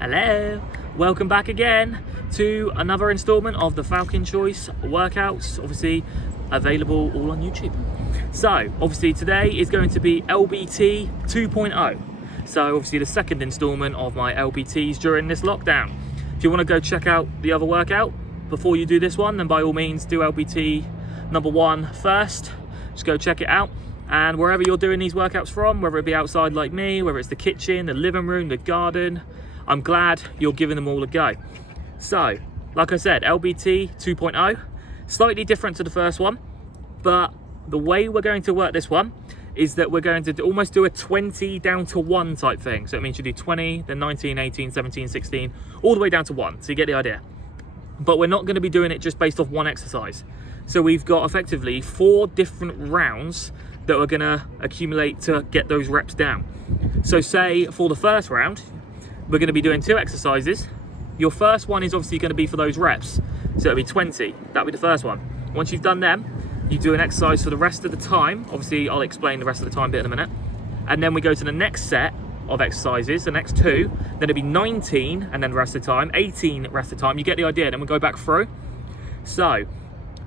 Hello, welcome back again to another installment of the Falcon Choice workouts, obviously available all on YouTube. So obviously today is going to be LBT 2.0. So obviously the second installment of my LBTs during this lockdown. If you want to go check out the other workout before you do this one, then by all means do LBT number 1 first. Just go check it out. And wherever you're doing these workouts from, whether it be outside like me, whether it's the kitchen, the living room, the garden, I'm glad you're giving them all a go. So, like I said, LBT 2.0, slightly different to the first one, but the way we're going to work this one is that we're going to almost do a 20 down to 1 type thing. So it means you do 20, then 19, 18, 17, 16, all the way down to 1, so you get the idea. But we're not going to be doing it just based off one exercise. So we've got effectively 4 different rounds that we're going to accumulate to get those reps down. So say for the first round, we're going to be doing 2 exercises. Your first one is obviously going to be for those reps. So it'll be 20, that'll be the first one. Once you've done them, you do an exercise for the rest of the time. Obviously, I'll explain the rest of the time bit in a minute. And then we go to the next set of exercises, the next 2, then it'll be 19, and then the rest of the time, 18 the rest of the time. You get the idea, then we'll go back through. So,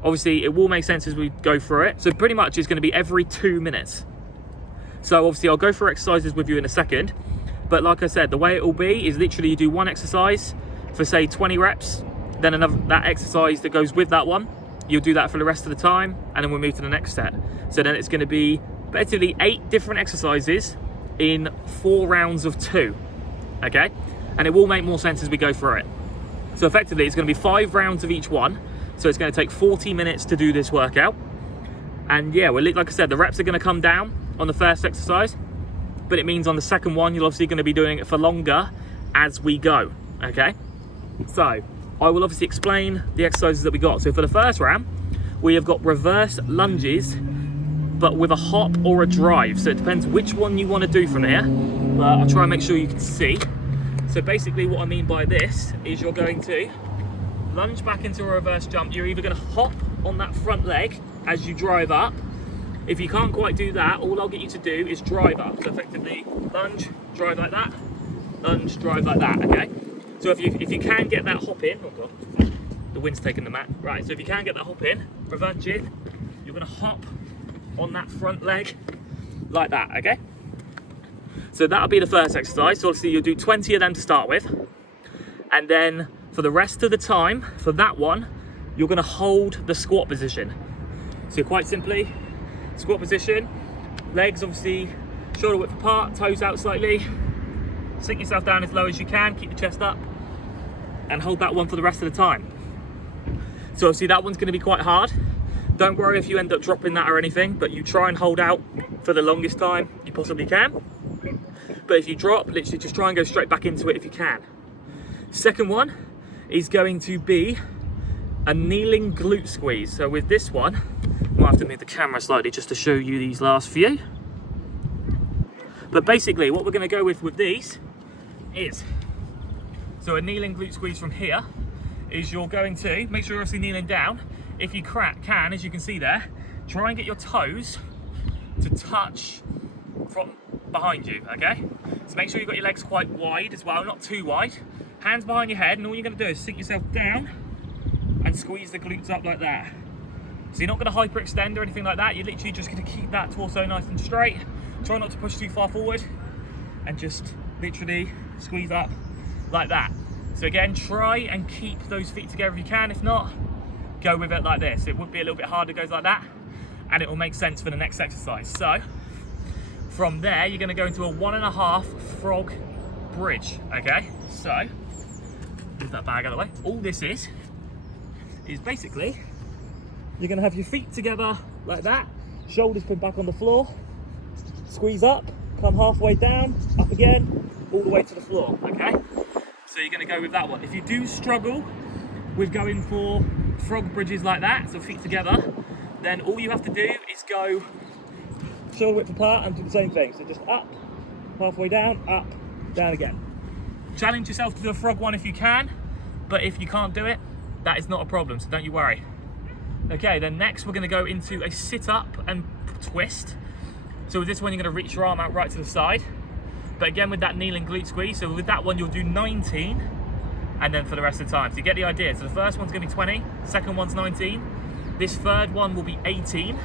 obviously, it will make sense as we go through it. So pretty much it's going to be every 2 minutes. So obviously, I'll go through exercises with you in a second. But like I said, the way it will be is literally you do one exercise for say 20 reps, then another that exercise that goes with that one, you'll do that for the rest of the time, and then we'll move to the next set. So then it's going to be effectively 8 different exercises in 4 rounds of 2, okay? And it will make more sense as we go through it. So effectively it's going to be 5 rounds of each one, so it's going to take 40 minutes to do this workout. And yeah, well, like I said, the reps are going to come down on the first exercise, but it means on the second one you're obviously going to be doing it for longer as we go, okay? So I will obviously explain the exercises that we got. So for the first round, we have got reverse lunges, but with a hop or a drive. So it depends which one you want to do from here, but I'll try and make sure you can see. So basically what I mean by this is you're going to lunge back into a reverse jump. You're either going to hop on that front leg as you drive up. If you can't quite do that, all I'll get you to do is drive up. So effectively, lunge, drive like that, lunge, drive like that, okay? So if you can get that hop in, oh God, the wind's taking the mat. Right, so if you can get that hop in, reverse in, you're gonna hop on that front leg like that, okay? So that'll be the first exercise. So obviously you'll do 20 of them to start with. And then for the rest of the time, for that one, you're gonna hold the squat position. So quite simply, squat position, legs obviously shoulder width apart, toes out slightly, sink yourself down as low as you can, keep the chest up, and hold that one for the rest of the time. So obviously that one's going to be quite hard. Don't worry if you end up dropping that or anything, but you try and hold out for the longest time you possibly can. But if you drop, literally just try and go straight back into it if you can. Second one is going to be a kneeling glute squeeze. So with this one, I'll have to move the camera slightly just to show you these last few. But basically what we're going to go with these is, so a kneeling glute squeeze from here is you're going to, make sure you're obviously kneeling down. If you can, as you can see there, try and get your toes to touch from behind you, okay? So make sure you've got your legs quite wide as well, not too wide. Hands behind your head, and all you're going to do is sink yourself down and squeeze the glutes up like that. So you're not going to hyperextend or anything like that. You're literally just going to keep that torso nice and straight. Try not to push too far forward, and just literally squeeze up like that. So again, try and keep those feet together if you can. If not, go with it like this. It would be a little bit harder, it goes like that, and it will make sense for the next exercise. So from there, you're going to go into a 1.5 frog bridge, okay? So move that bag out of the way. All this is basically, you're going to have your feet together like that, shoulders put back on the floor, squeeze up, come halfway down, up again, all the way to the floor, okay? So you're going to go with that one. If you do struggle with going for frog bridges like that, so feet together, then all you have to do is go shoulder width apart and do the same thing. So just up, halfway down, up, down again. Challenge yourself to do a frog one if you can, but if you can't do it, that is not a problem, so don't you worry. Okay, then next we're going to go into a sit up and twist. So with this one, you're going to reach your arm out right to the side. but again with that kneeling glute squeeze. So with that one you'll do 19, and then for the rest of the time. So you get the idea. So the first one's gonna be 20, second one's 19, this third one will be 18,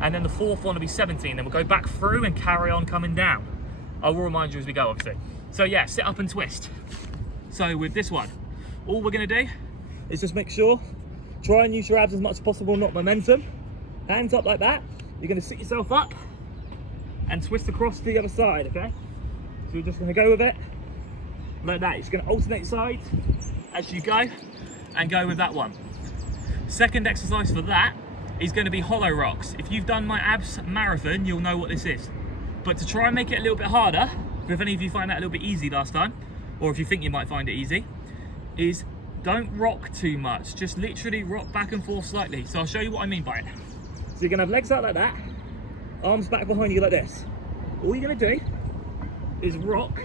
and then the fourth one will be 17. Then we'll go back through and carry on coming down. I will remind you as we go, obviously. So yeah, sit up and twist. So with this one, all we're gonna do is just make sure, try and use your abs as much as possible, not momentum. Hands up like that. You're gonna sit yourself up and twist across to the other side, okay? So you're just gonna go with it like that. You're just gonna alternate sides as you go and go with that one. Second exercise for that is gonna be hollow rocks. If you've done my abs marathon, you'll know what this is. But to try and make it a little bit harder, if any of you find that a little bit easy last time, or if you think you might find it easy, is don't rock too much. Just literally rock back and forth slightly. So I'll show you what I mean by it. So you're gonna have legs out like that, arms back behind you like this. All you're gonna do is rock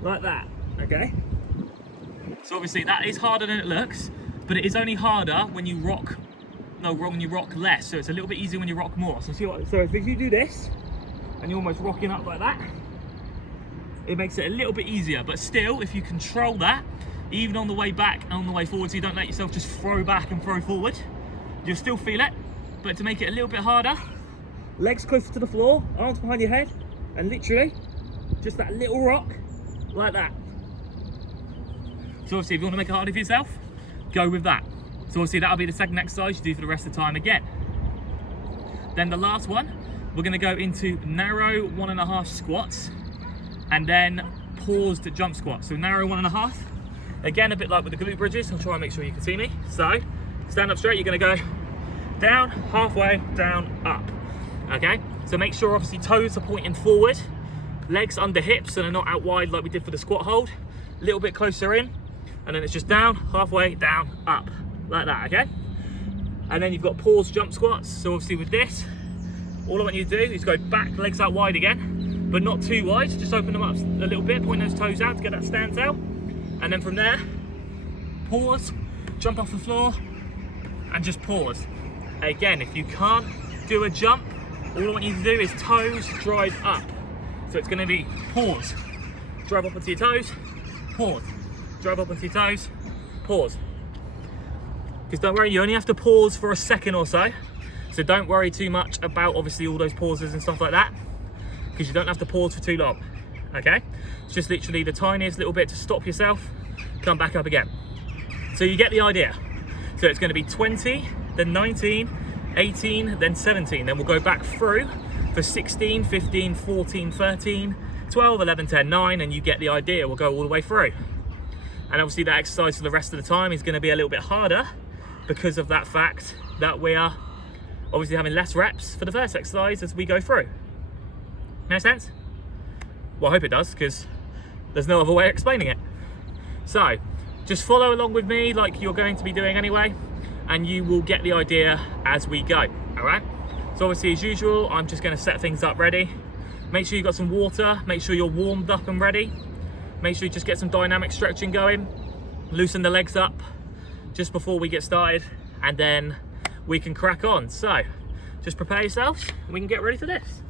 like that, okay? So obviously that is harder than it looks, but it is only harder when you rock, when you rock less. So it's a little bit easier when you rock more. So if you do this, and you're almost rocking up like that, it makes it a little bit easier. But still, if you control that, even on the way back and on the way forward, so you don't let yourself just throw back and throw forward, you'll still feel it. But to make it a little bit harder, legs closer to the floor, arms behind your head, and literally just that little rock like that. So obviously if you want to make it harder for yourself, go with that. So obviously that'll be the second exercise you do for the rest of the time again. Then the last one, we're going to go into narrow 1.5 squats and then paused jump squats. So narrow 1.5, again a bit like with the glute bridges. I'll try and make sure you can see me. So stand up straight, you're going to go down, halfway, down, up. Okay, so make sure obviously toes are pointing forward, legs under hips so they're not out wide like we did for the squat hold, a little bit closer in, and then it's just down, halfway, down, up, like that, okay? And then you've got paused jump squats. So obviously with this, all I want you to do is go back, legs out wide again, but not too wide, just open them up a little bit, point those toes out to get that stance out. And then from there, pause, jump off the floor, and just pause. Again, if you can't do a jump, all I want you to do is toes drive up. So it's gonna be pause, drive up onto your toes, pause, drive up onto your toes, pause. Because don't worry, you only have to pause for a second or so. So don't worry too much about obviously all those pauses and stuff like that, because you don't have to pause for too long, okay? It's just literally the tiniest little bit to stop yourself, come back up again. So you get the idea. So it's gonna be 20, then 19, 18, then 17. Then we'll go back through for 16, 15, 14, 13, 12, 11, 10, 9, and you get the idea. We'll go all the way through. And obviously that exercise for the rest of the time is gonna be a little bit harder because of that fact that we are obviously having less reps for the first exercise as we go through. Make sense? Well, I hope it does, because there's no other way of explaining it. So just follow along with me like you're going to be doing anyway, and you will get the idea as we go, all right? So obviously as usual, I'm just gonna set things up ready. Make sure you've got some water, make sure you're warmed up and ready. Make sure you just get some dynamic stretching going, loosen the legs up just before we get started, and then we can crack on. So just prepare yourselves and we can get ready for this.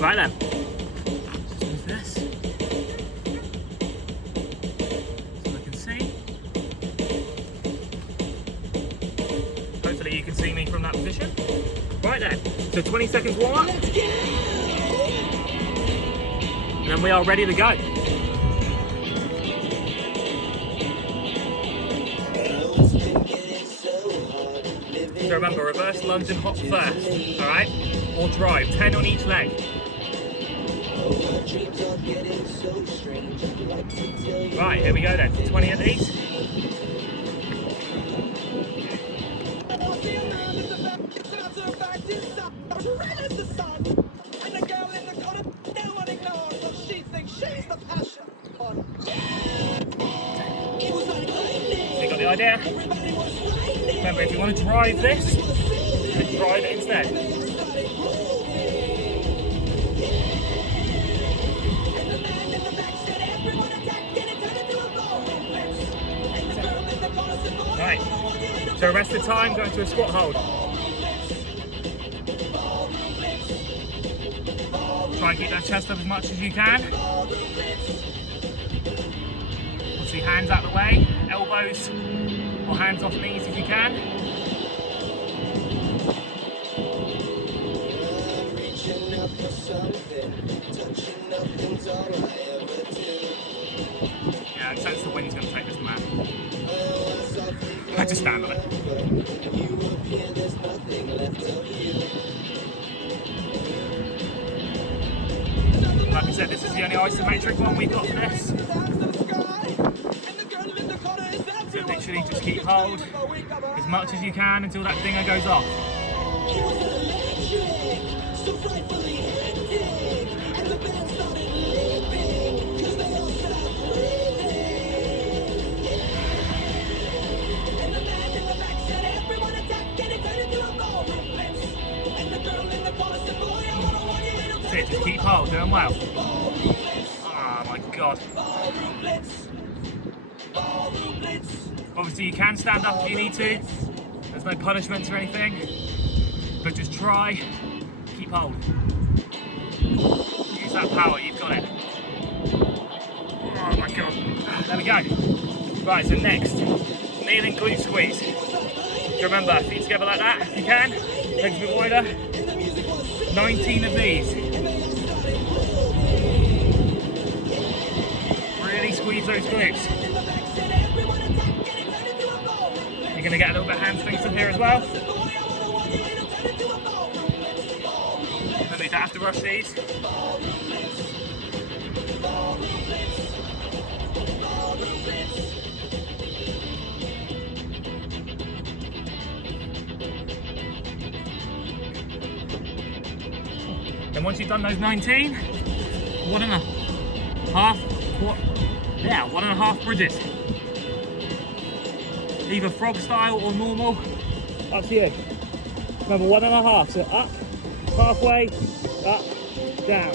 Right then, just move this so I can see. Hopefully you can see me from that position. Right then, so 20 seconds warm up. And then we are ready to go. So remember, reverse lunge and hop first, all right? Or drive, 10 on each leg. Right, here we go then. 20 of these. So you got the idea? Remember, if you want to drive this, then drive it instead. Right, so the rest of the time going to a squat hold. Try and keep that chest up as much as you can. Obviously hands out the way, elbows or hands off knees if you can. Yeah, I sense the wind's going to take this man. I just stand on it. Like I said, this is the only isometric one we've got for this. So literally just keep hold as much as you can until that dinger goes off. That's it, just keep hold, doing well. Oh my god. Obviously you can stand up if you need to. There's no punishments or anything. But just try, keep hold. Use that power, you've got it. Oh my god. There we go. Right, so next, kneeling glute squeeze. Remember, feet together like that if you can. Legs a bit wider. 19 of these. Really squeeze those glutes. You're going to get a little bit of hamstrings in here as well. Remember, you don't have to rush these. And once you've done those 19, 1.5 bridges. Either frog style or normal, up to you. Remember 1.5, so up, halfway, up, down.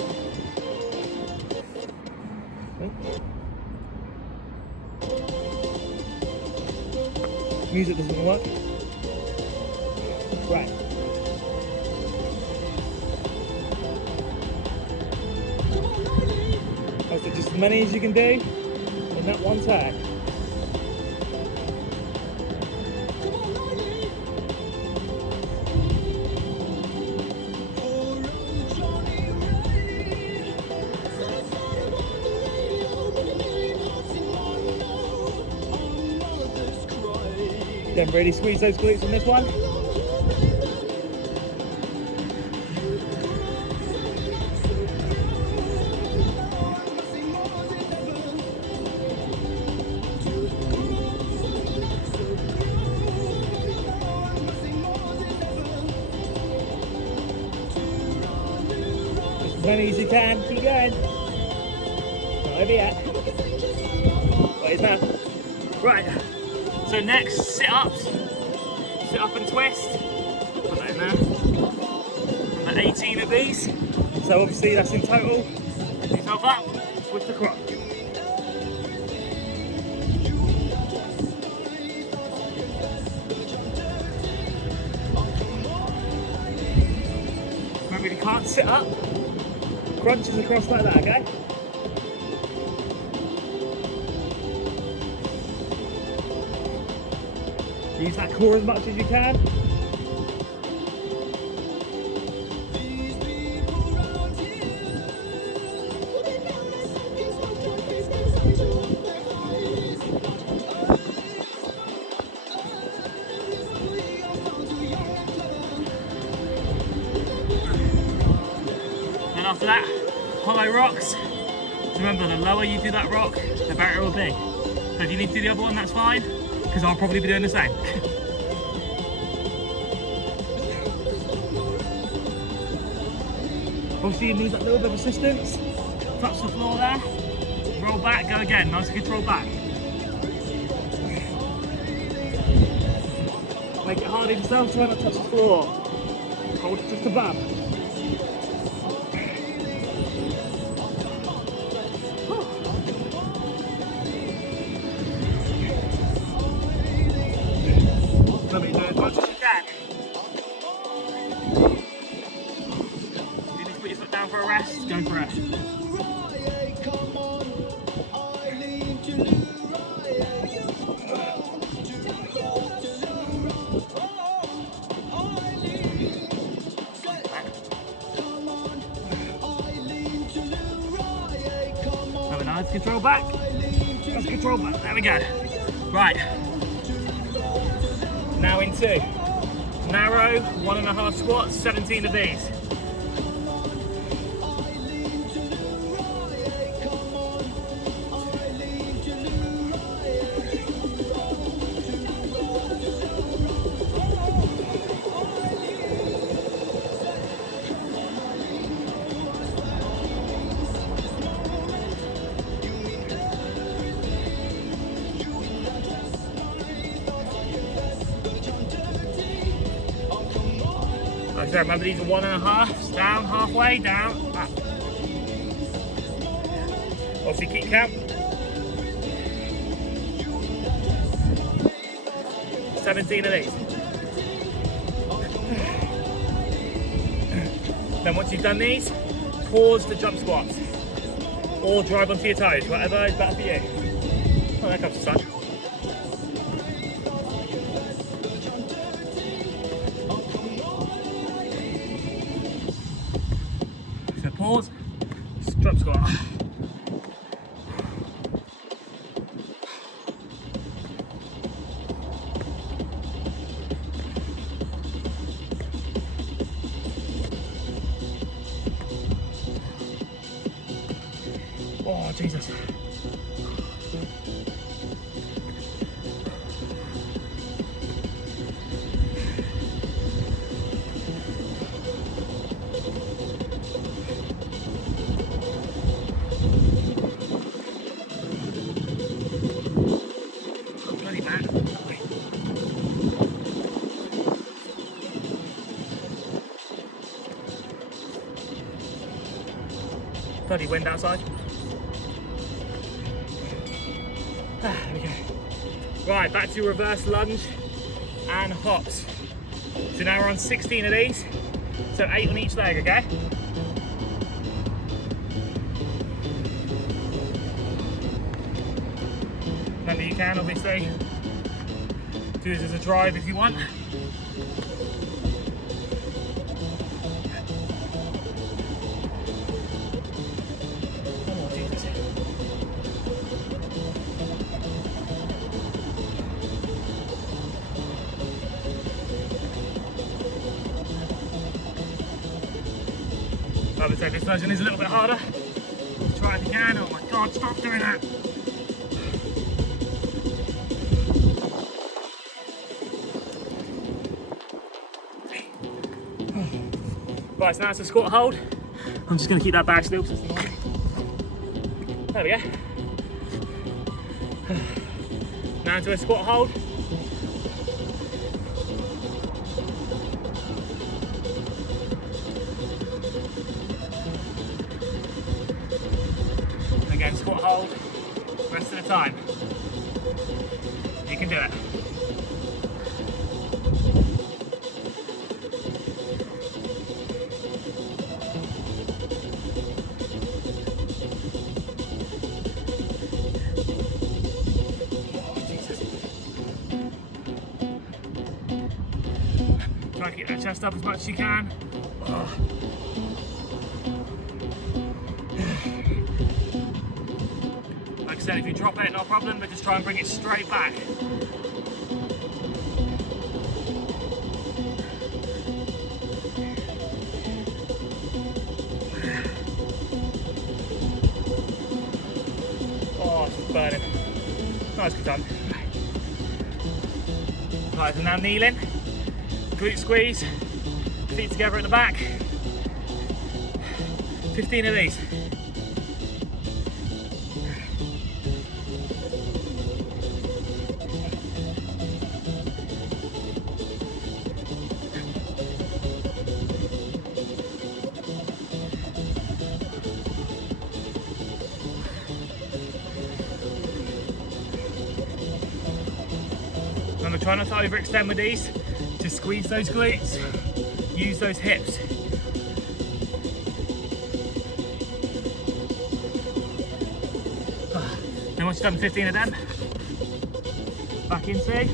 Music doesn't work. Right. So just as many as you can do in that one tag. Then really squeeze those glutes on this one. As many as you can, keep going. Not over yet. Wait, now. Right. So next, sit-ups. Sit up and twist. Put that in there. And 18 of these. So obviously that's in total. Pick yourself up, twist the crotch. Remember, you can't sit up. Crunches across like that, okay? Use that core as much as you can. And after that, high rocks. So remember, the lower you do that rock, the better it will be. So if you need to do the other one, that's fine, because I'll probably be doing the same. Obviously you need that little bit of assistance. Touch the floor there, roll back, go again, nice and controlled back. Make it hard on yourself, try not to touch the floor. Hold it just above. Let me do as much as you can. If you need to put your foot down for a rest, go for it. Nice control back. Nice control back. There we go. Right. Now into narrow 1.5 squats, 17 of these. So remember, these are 1.5, down, halfway, down, up. Obviously keep count. 17 of these. Then once you've done these, pause the jump squats. Or drive onto your toes, whatever is better for you. Oh, there comes the sun. Pause, jump squat. Oh, Jesus. Bloody wind outside. There we go. Right, back to reverse lunge and hops. So now we're on 16 of these, so 8 on each leg, okay? Remember, you can obviously do this as a drive if you want. I would say this version is a little bit harder. Try it if you can. Oh my God, stop doing that. Right, so now it's a squat hold. I'm just going to keep that back still. There we go. Now into a squat hold. Again, squat hold, rest of the time. You can do it. Try to keep that chest up as much as you can. Oh. Like I said, if you drop it, no problem, but just try and bring it straight back. Done. Right, so now kneeling, glute squeeze, feet together at the back. 15 of these. Remember, try not to overextend with these. Just squeeze those glutes, use those hips. Then once you've done 15 of them, back into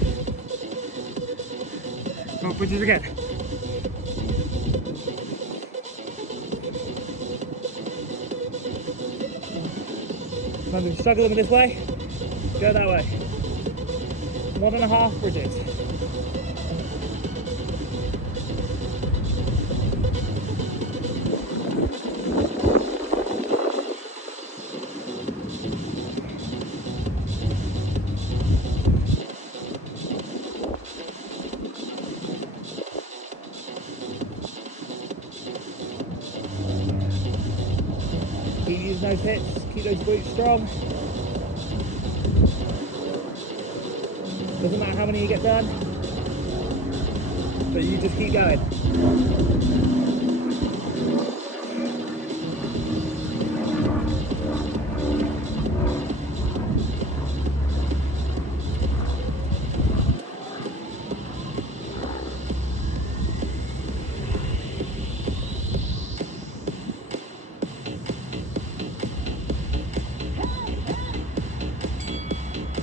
front bridges again. Remember, if you struggle them this way, go that way. 1.5 bridges. Keep using those hips, keep those glutes strong. Doesn't matter how many you get done, but you just keep going.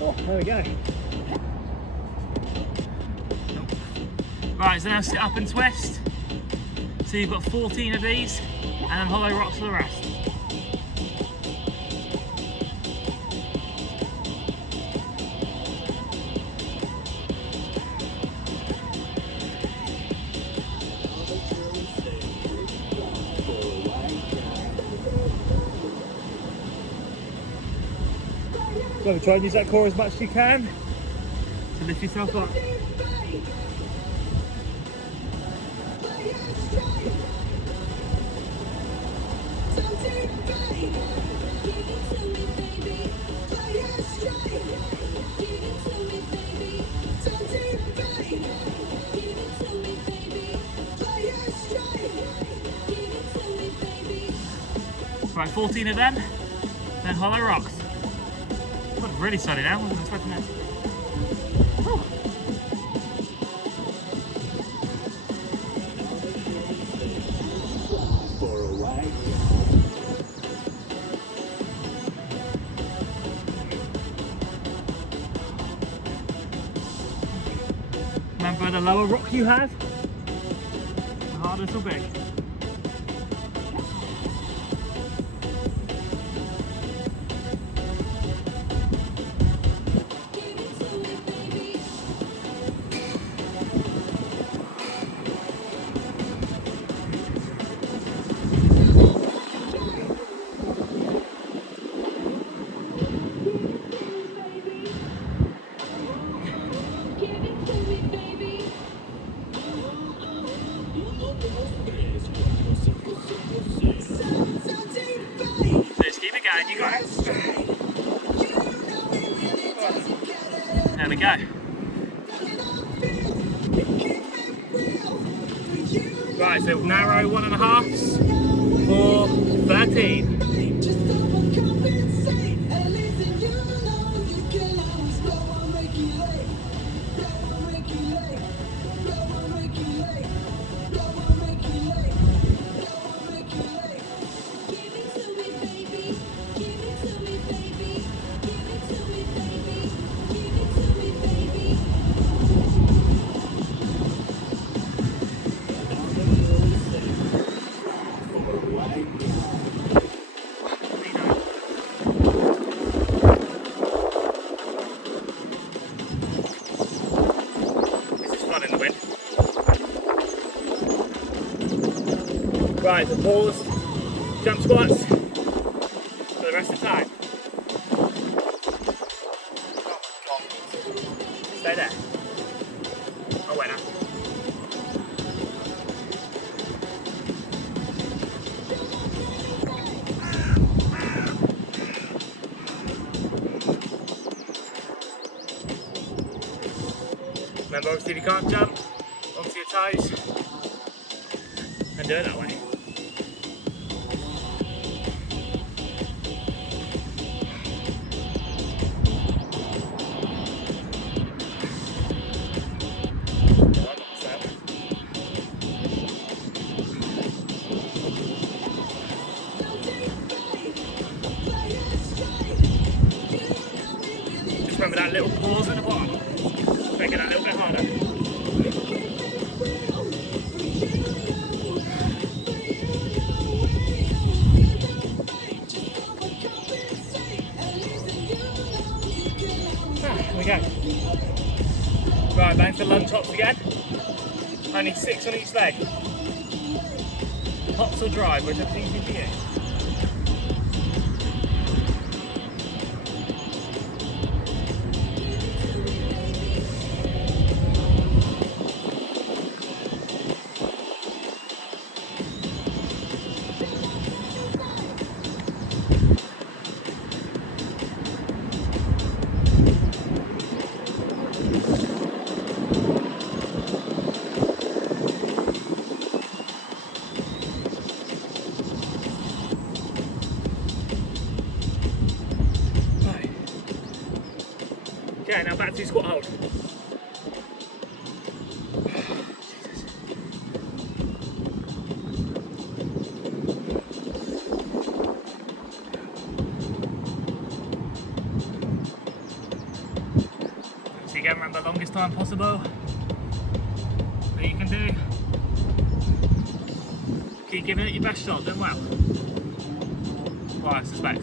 Oh, there we go. Right, so now sit up and twist. So you've got 14 of these, and then hollow rocks for the rest. So try and use that core as much as you can to lift yourself up. Right, 14 of them, then hollow rocks. God, really sunny now, wasn't expecting that. Whew. Remember, the lower rock you have, the harder it will be. You got it. There we go. Right, so narrow 1.5s for 13. Right, so pause, jump squats for the rest of the time. Oh my God. went out. Remember, obviously, if you can't jump onto your toes, and do it that way. Just remember that little pause at the bottom. Make it a little bit harder. Here we go. Right, back to lunge hops again. Only 6 on each leg. Hops or drive, whichever's easy for you. Okay, now back to squat hold. So again, remember, longest time possible that you can do. Keep giving it your best shot, doing well. Well, I suspect.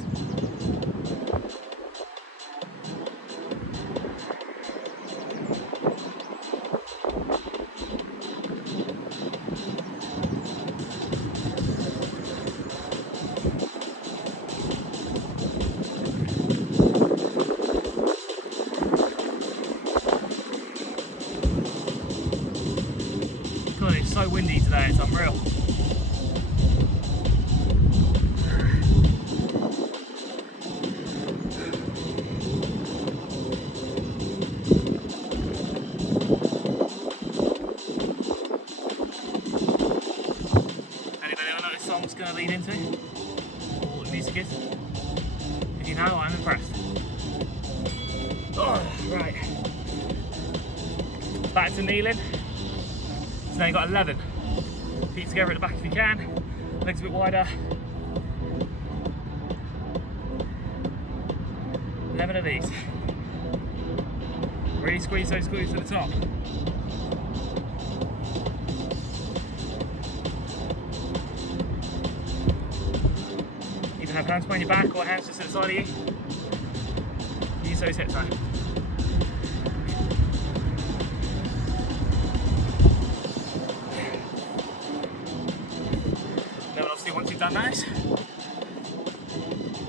God, it's so windy today, it's unreal. Anybody know what this song's going to lead into? Or what the music is? If you know, I'm impressed. Oh, right. Back to kneeling. So now you've got 11. Feet together at the back if you can. Legs a bit wider. 11 of these. Really squeeze those glutes to the top. You can have hands behind your back or hands just to the side of you. Use those hips high. Then obviously once you've done those,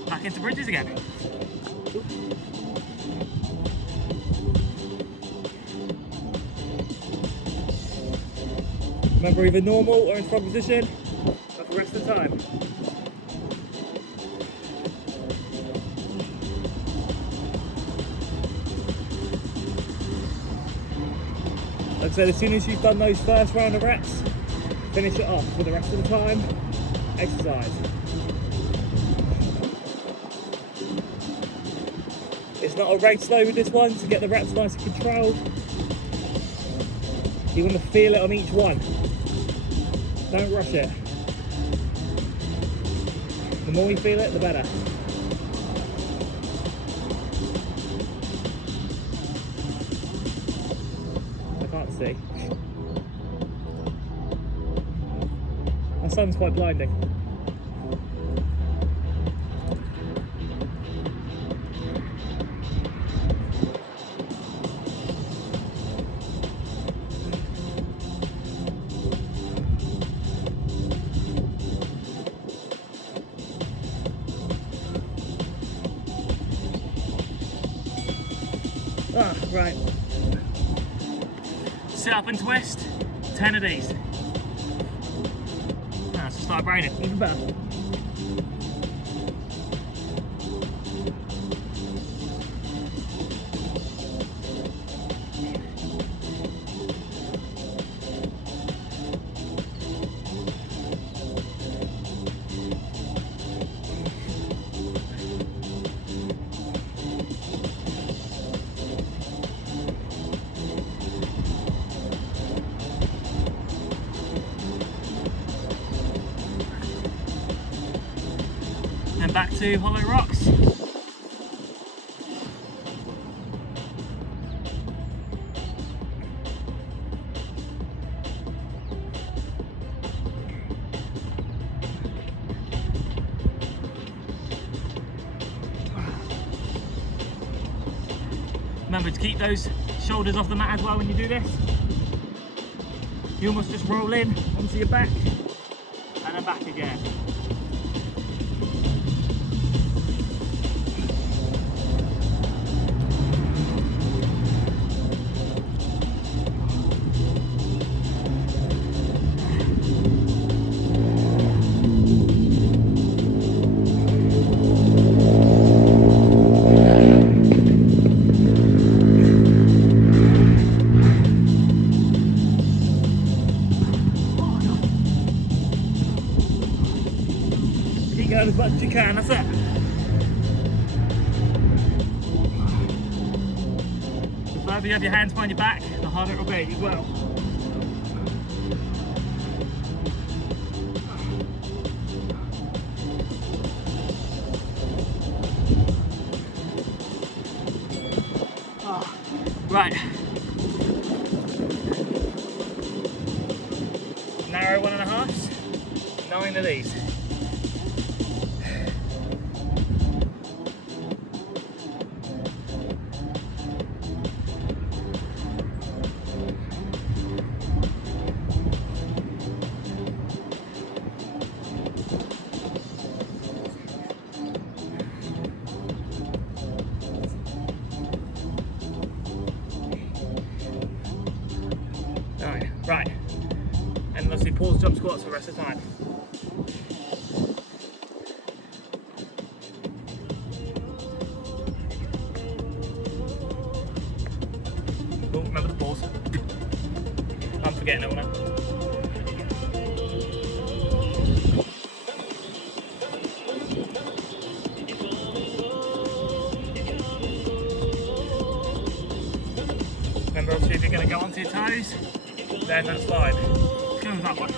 back into bridges again. Remember, either normal or in frog position for the rest of the time. Like I said, as soon as you've done those first round of reps, finish it off for the rest of the time. Exercise. It's not a race though with this one, to get the reps nice and controlled. You want to feel it on each one. Don't rush it. The more you feel it, the better. I can't see. My sun's quite blinding. Right. sit up and twist, 10 of these. Now it's just started raining, even better. Then back to hollow rocks. Remember to keep those shoulders off the mat as well when you do this. You almost just roll in onto your back and then back again. Keep going as much as you can, that's it. The further you have your hands behind your back, the harder it will be as well. Right. Narrow 1.5s, 9 of these. Right, and let's do pause jump squats for the rest of the time. Oh, remember the pause. I'm forgetting it all now. Remember, obviously, if you're going to go onto your toes, then that's fine. Go with that one.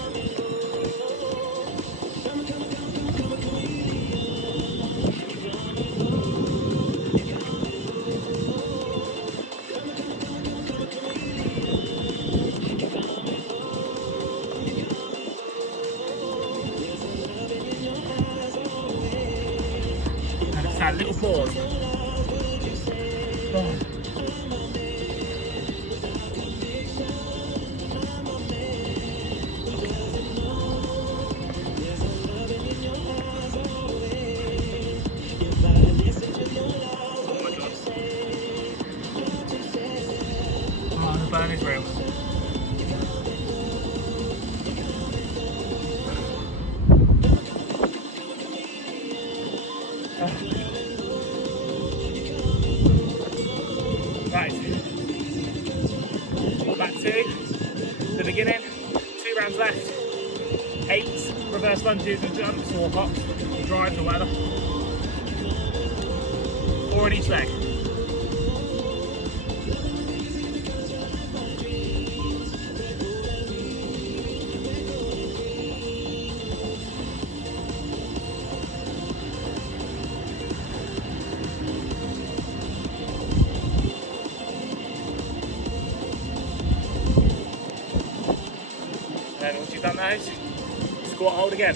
And it's that little pause. Oh. Burn is real. Right. Back to the beginning. 2 rounds left. 8 reverse lunges and jumps or hops, drives or whatever. 4 on each leg. And once you've done those, squat hold again.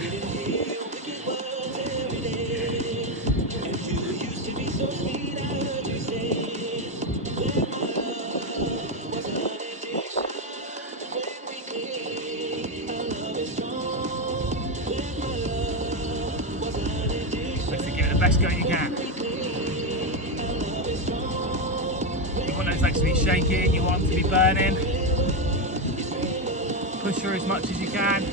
Basically give it the best go you can. You want those legs to be shaking, you want them to be burning. push through as much as you can.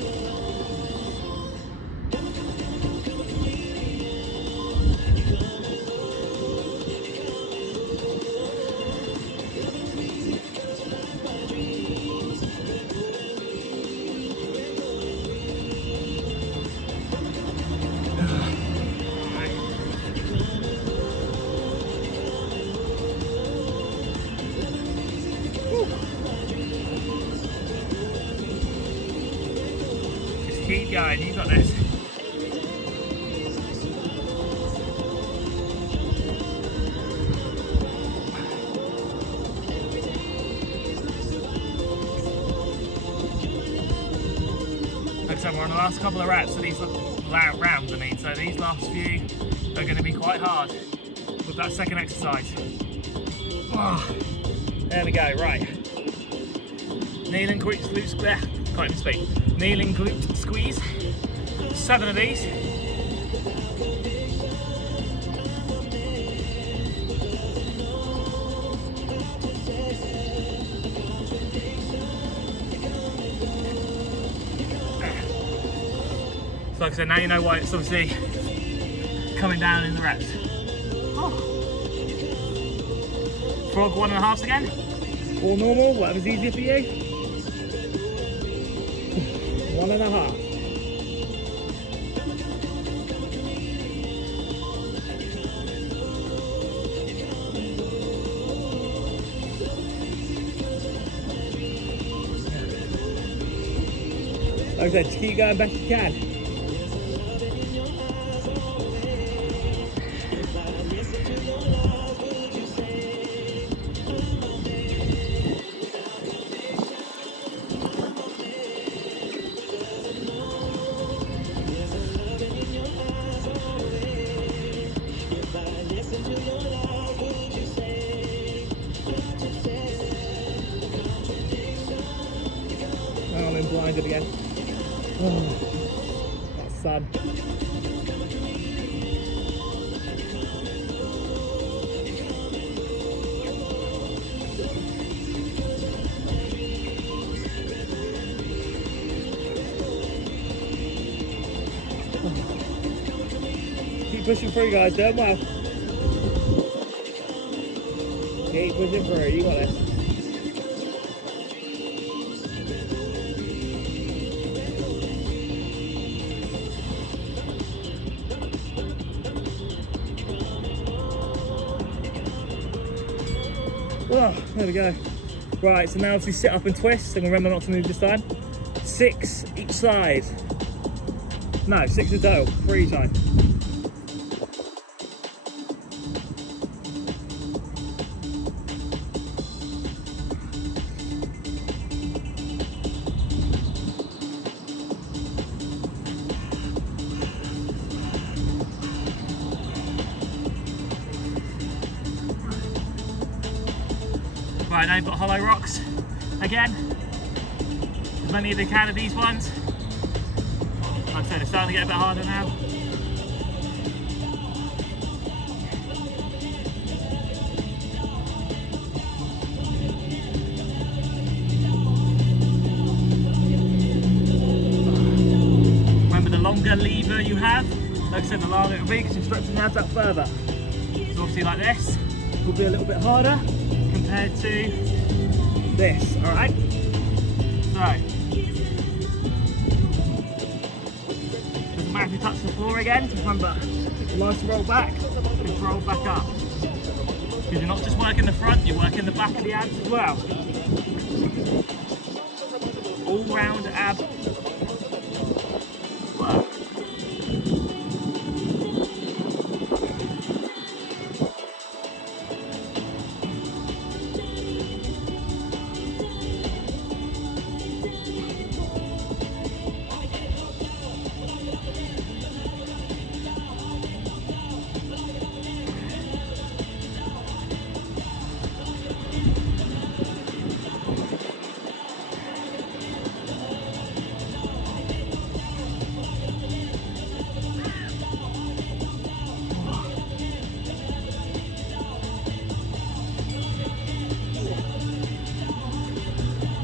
Keep going, you got this. Like I said, we're on the last couple of reps, so these rounds, so these last few are going to be quite hard with that second exercise. Oh, there we go, right. Kneel and glute square. Can't even speak. Kneel and glute squeeze. 7 of these. So like I said, now you know why it's obviously coming down in the reps. Oh. Frog 1.5 again. Or normal, whatever's easier for you. 1.5. Like I said, just keep going best you can. Oh, I'm blinded again. Oh, that sun. Keep pushing through, guys. Doing well. Keep pushing through. You got this. Oh, there we go. Right, so now obviously sit up and twist, and remember not to move this time. 6 each side. No, 6 in total, 3 each side. Right, now you've got hollow rocks again. As many as they can of these ones. Like I said, it's starting to get a bit harder now. Remember, the longer lever you have, like I said, the larger it will be because you're stretching the abs out further. So obviously like this will be a little bit harder compared to this, alright? So, doesn't matter if you touch the floor again, just remember, nice to roll back, just roll back up. Because you're not just working the front, you're working the back of the abs as well. All round ab work.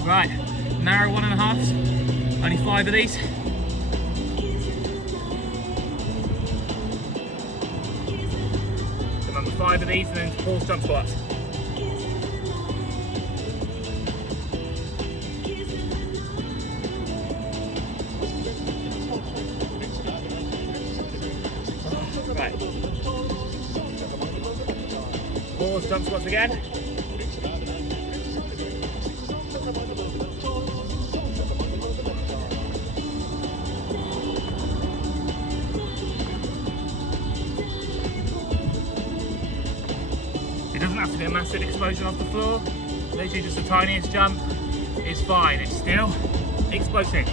Right, narrow 1.5s, only 5 of these. Remember 5 of these and then pause jump squats. Right. Pause jump squats again. It doesn't have to be a massive explosion off the floor. Literally just the tiniest jump is fine. It's still explosive.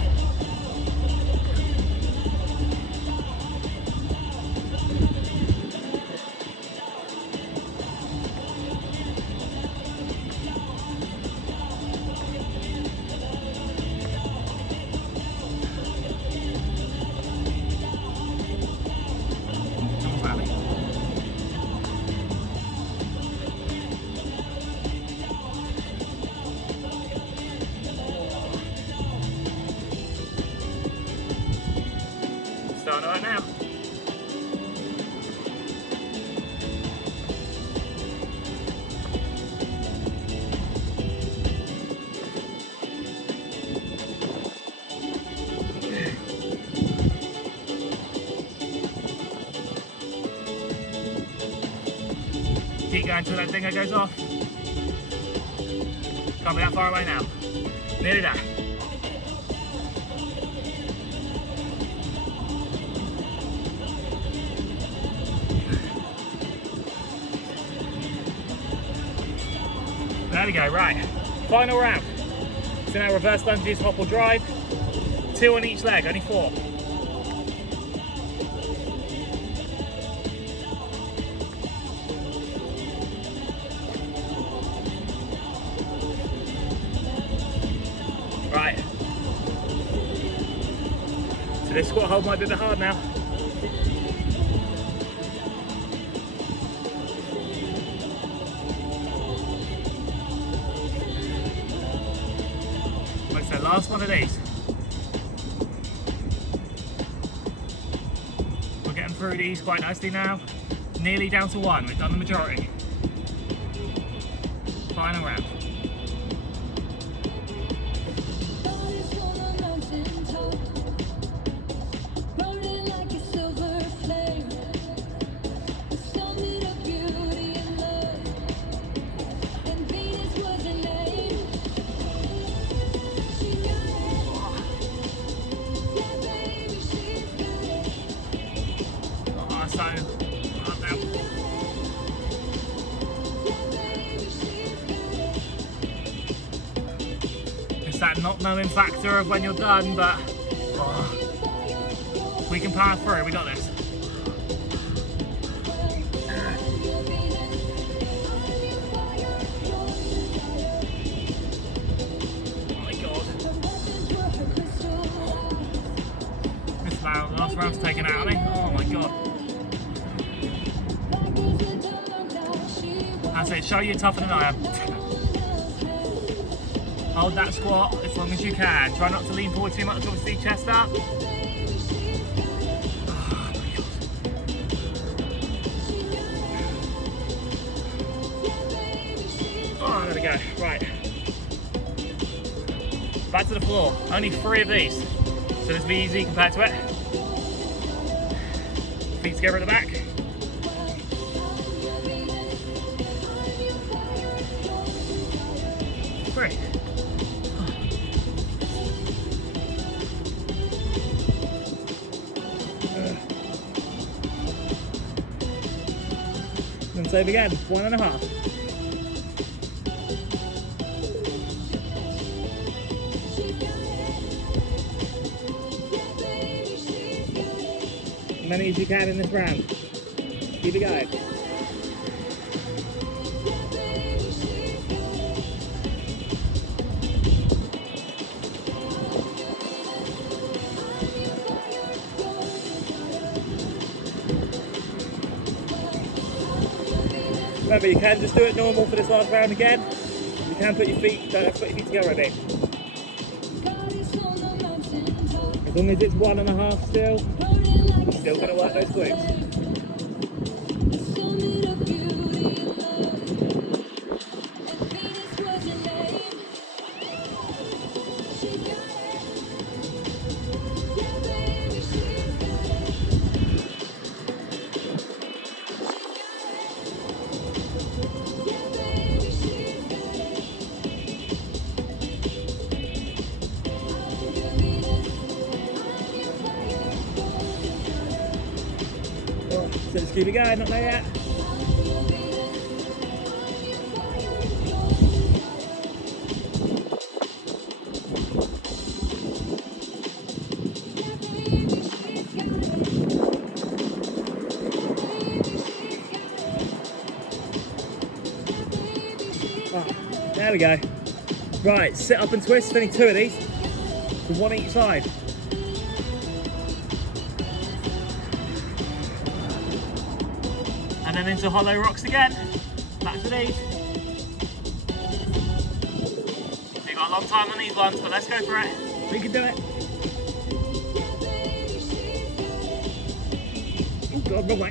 Starting right now. Keep going until that thing goes off. Can't be that far away now. Nearly there. There we go, right. Final round. So now reverse lunges, hop or drive. 2 on each leg, only 4. Right. So this squat hold might be a bit hard now. So last one of these. We're getting through these quite nicely now. Nearly down to 1. We've done the majority. Final round. It's that not knowing factor of when you're done, but we can power through. We got this. Oh my god. This last round's taken out of me. Oh my god. That's it, show you're tougher than I am. Hold that squat as long as you can. Try not to lean forward too much, obviously, chest up. Oh my god. Oh, there we go. Right. Back to the floor. Only 3 of these. So this will be easy compared to it. Feet together at the back. Great. And save again, 1.5. As many as you can in this round. Keep it going. Remember, you can just do it normal for this last round again. You can put your feet, don't have to put your feet together, I think. As long as it's 1.5 still gonna work those glutes. So just keep it going, not there yet. Oh, there we go. Right, sit up and twist, only 2 of these. So 1 each side. And then into hollow rocks again. Back to these. You've got a long time on these ones, but let's go for it. We can do it. Oh God, wrong way.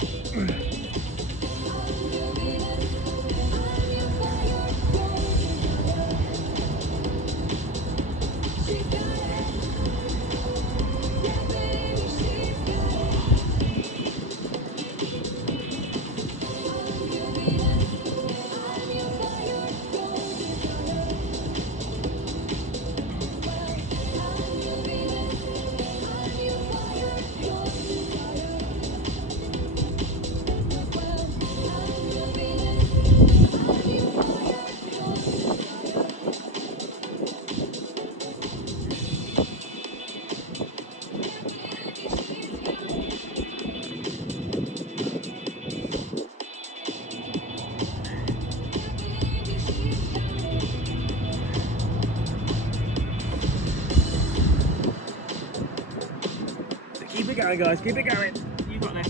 Keep it going, guys, keep it going. You got this.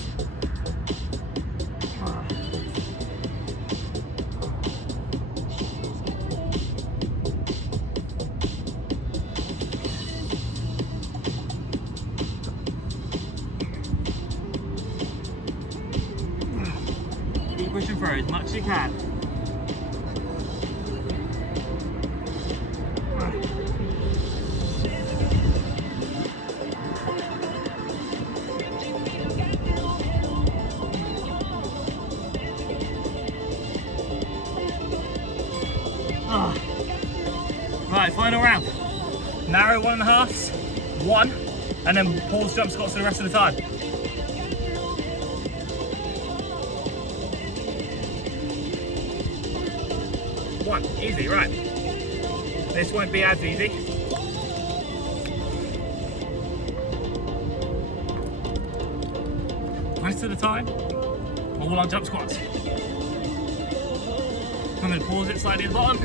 Keep pushing through as much as you can. Right, final round. Narrow 1.5s, 1, and then pause jump squats for the rest of the time. 1, easy, right. This won't be as easy. Rest of the time, all on jump squats. I'm going to pause it slightly at the bottom.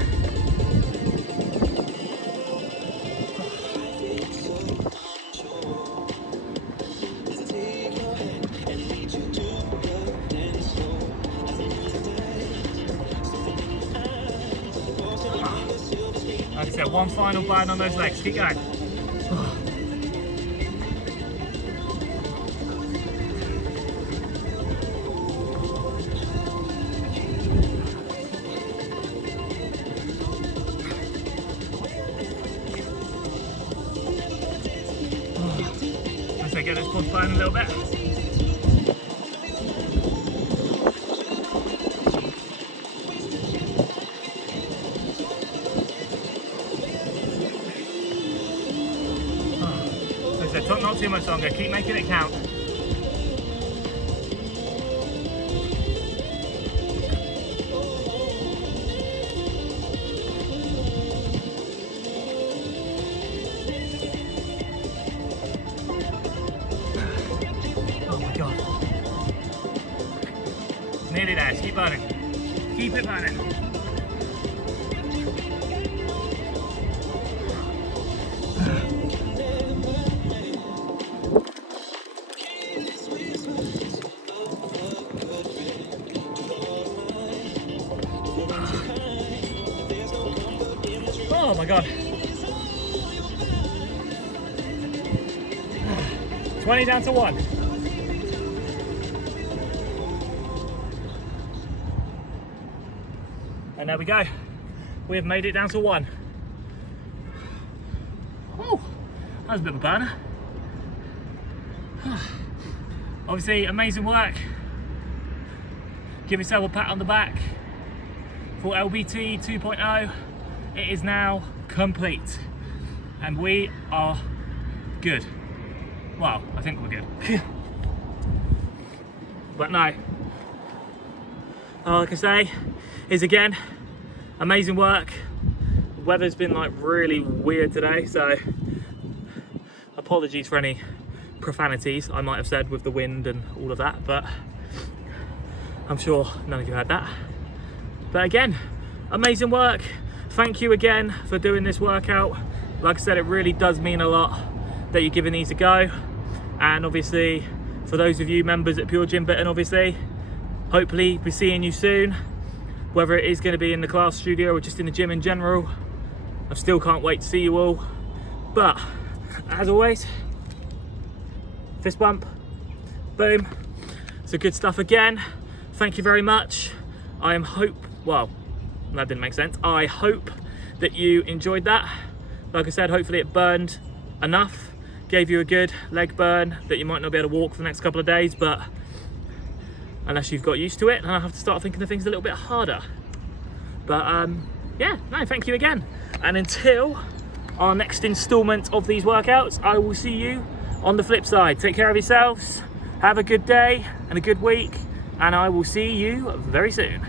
Like I said, one final burn on those legs. Keep going. Once I get those quads burning a little bit. Not too much longer, keep making it count. Oh my God. Nearly there, keep burning. Keep it burning. Oh my God. 20 down to 1. And there we go. We have made it down to 1. Oh, that was a bit of a burner. Obviously, amazing work. Give yourself a pat on the back for LBT 2.0. It is now complete. And we are good. Well, I think we're good. But no. All I can say is again, amazing work. The weather's been like really weird today, so apologies for any profanities I might have said with the wind and all of that, but I'm sure none of you had that. But again, amazing work. Thank you again for doing this workout. Like I said, it really does mean a lot that you're giving these a go. And obviously, for those of you members at Pure Gym Bitten, obviously, hopefully be seeing you soon. Whether it is going to be in the class studio or just in the gym in general, I still can't wait to see you all. But as always, fist bump, boom. So good stuff again. Thank you very much. Well, that didn't make sense. I hope that you enjoyed that. Like I said, hopefully it burned enough, gave you a good leg burn that you might not be able to walk for the next couple of days, but unless you've got used to it, and I have to start thinking of things a little bit harder. But yeah, no, thank you again. And until our next installment of these workouts, I will see you on the flip side. Take care of yourselves, have a good day and a good week, and I will see you very soon.